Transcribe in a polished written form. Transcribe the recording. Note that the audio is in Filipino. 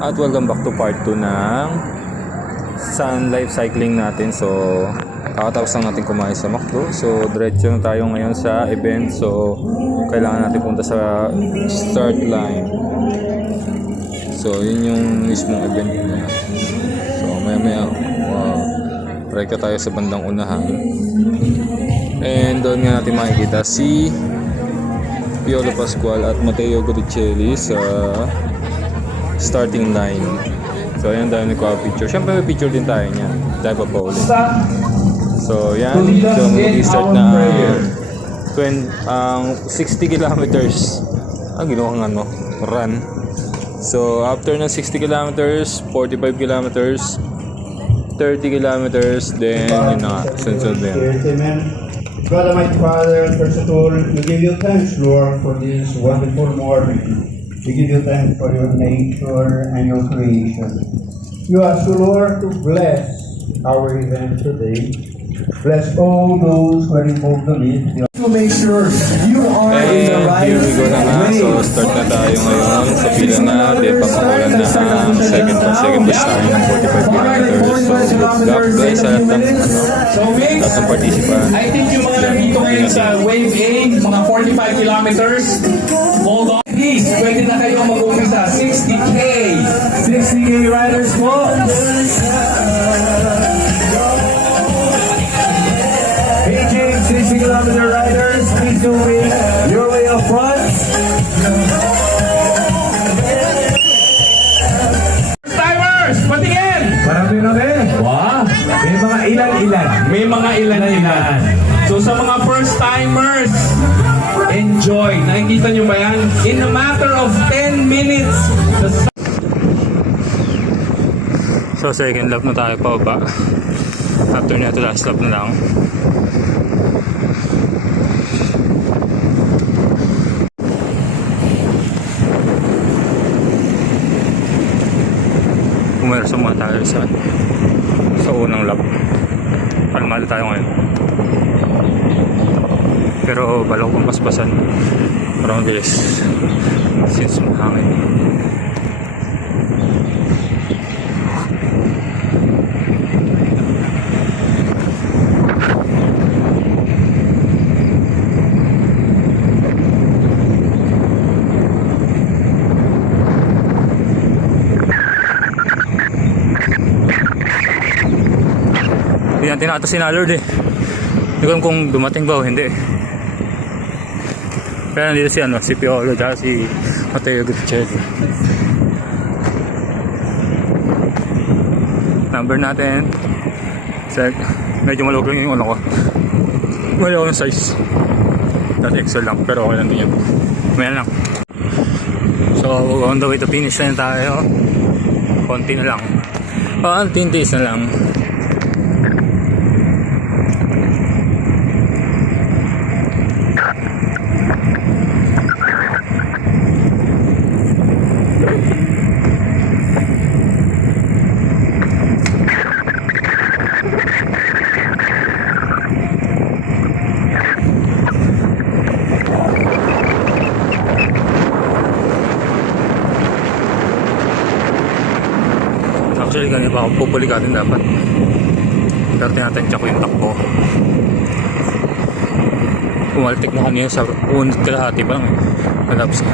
At welcome back to part 2 ng Sun Life Cycling natin. So kakatapos lang natin kumain sa McDo. So diretso na tayo ngayon sa event. So kailangan natin punta sa start line. So yun yung mismong event niya. So maya reka tayo sa bandang unahan. And doon nga natin makikita si Piolo Pascual at Matteo Guticelli sa starting line. So ayan tayo nagpa-picture. Siyempre may picture din tayo niya. Tayo pa ulit. So yan. So mag-start na 60 kilometers. Ginawa ng run. So after ng 60 kilometers, 45 kilometers, 30 kilometers, then yun na nga. Sunod din. God Almighty Father, first of all, we give you thanks, Lord, for this wonderful morning. We give you thanks for your nature and your creation. You ask the Lord to bless our event today. Bless all those who are involved in it. To make sure you are in the right here we go na nga. So start na tayo ngayon sa pila na. Then papakulan na ang second bus tayo ng 45 kilometers. So good luck guys sa lahat ng participant. I think yung mga nandito ngayon sa Wave A, mga 45 kilometers, hold on. Please, pwede na kayo mag-umpisa. 60K. 60K riders po. BJ, 60 kilometer riders, please do it your way up front. First timers, patingin! Marami na rin. Wow! May mga ilan-ilan. May mga ilan-ilan. So sa mga first timers, enjoy. Nakikita nyo ba yan? In a matter of 10 minutes. So second lap na tayo pa ba? After na ito last lap na lang. Pumerso muna tayo sa unang lap. Palmado tayo ngayon. Pero bala ko pang paspasan. Parang mabilis. Since mahangin. Hindi natin na ito sinalord eh. Hindi ko alam kung dumating ba o hindi. Pero nandito si Piolo at si Matteo Guticelli. Number natin. Medyo maluwag lang yung ulo ko. Wala ako yung size. Dati XL lang pero okay lang din yan. May lang. So on the way to finish na tayo. Konti na lang. Konting days na lang. Actually, ganyan pa ako pupulikatin dapat. Pero tinatansya ko yung takbo. Pumaltik na kanina sa unit kalahati pa lang. Malapos ka.